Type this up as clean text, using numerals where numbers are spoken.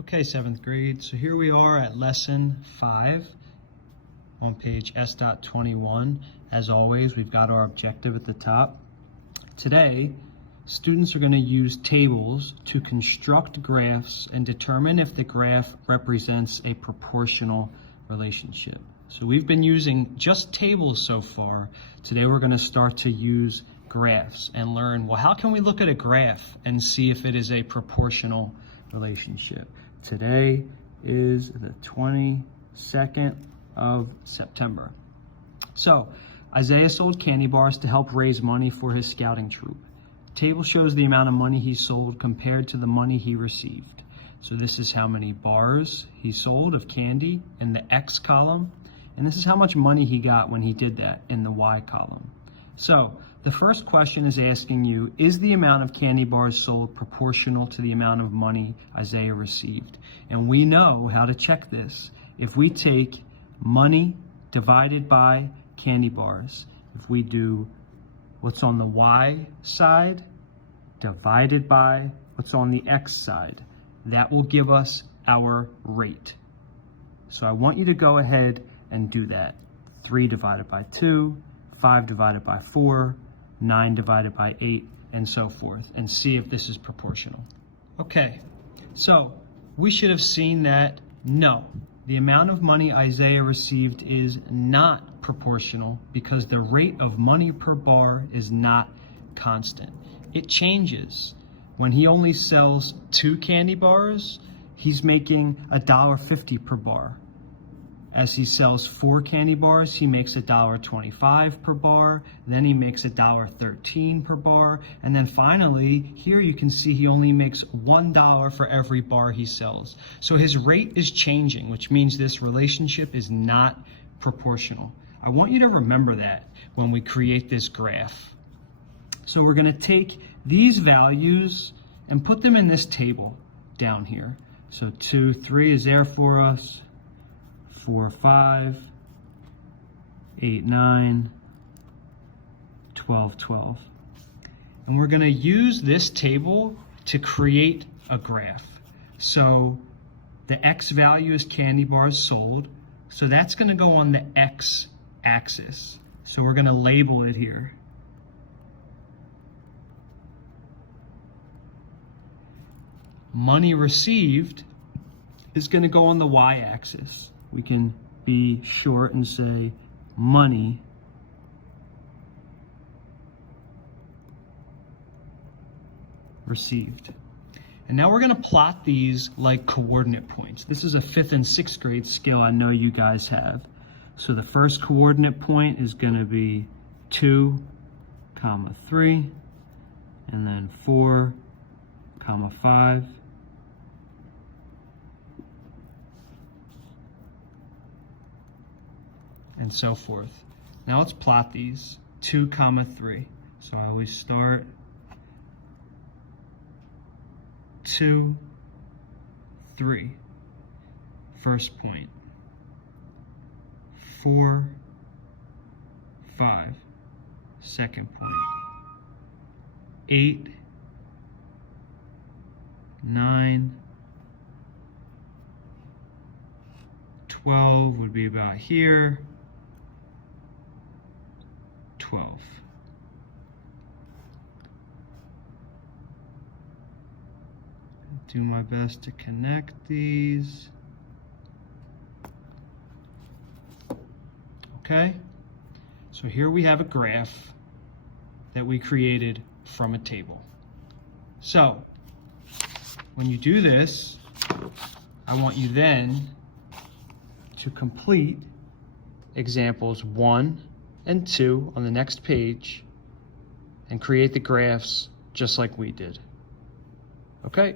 Okay, 7th grade, so here we are at lesson 5 on page S.21. As always, we've got our objective at the top. Today, students are going to use tables to construct graphs and determine if the graph represents a proportional relationship. So we've been using just tables so far. Today we're going to start to use graphs and learn, well, how can we look at a graph and see if it is a proportional relationship? Today is the 22nd of September. So Isaiah sold candy bars to help raise money for his scouting troop. Table shows the amount of money he sold compared to the money he received. So this is how many bars he sold of candy in the X column, and this is how much money he got when he did that in the Y column. So the first question is asking you, is the amount of candy bars sold proportional to the amount of money Isaiah received? And we know how to check this. If we take money divided by candy bars, if we do what's on the Y side divided by what's on the X side, that will give us our rate. So I want you to go ahead and do that. 3 divided by 2, 5 divided by 4, 9 divided by 8, and so forth, and see if this is proportional. Okay, so we should have seen that no, the amount of money Isaiah received is not proportional because the rate of money per bar is not constant. It changes. When he only sells 2 candy bars, he's making $1.50 per bar. As he sells 4 candy bars, he makes $1.25 per bar. Then he makes $1.13 per bar. And then finally, here you can see he only makes $1 for every bar he sells. So his rate is changing, which means this relationship is not proportional. I want you to remember that when we create this graph. So we're going to take these values and put them in this table down here. So 2, 3 is there for us. 4, 5, 8, 9, 12, 12. And we're going to use this table to create a graph. So the X value is candy bars sold. So that's going to go on the X axis. So we're going to label it here. Money received is going to go on the Y axis. We can be short and say money received. And now we're going to plot these like coordinate points. This is a 5th and 6th grade skill I know you guys have. So the first coordinate point is going to be 2, 3, and then 4, 5, and so forth. Now let's plot these, 2, 3. So I always start 2, 3, first point, 4, 5, second point, 8, 9, 12 would be about here, 12. Do my best to connect these. Okay, so here we have a graph that we created from a table. So when you do this, I want you then to complete examples 1 and 2 on the next page and create the graphs just like we did. Okay?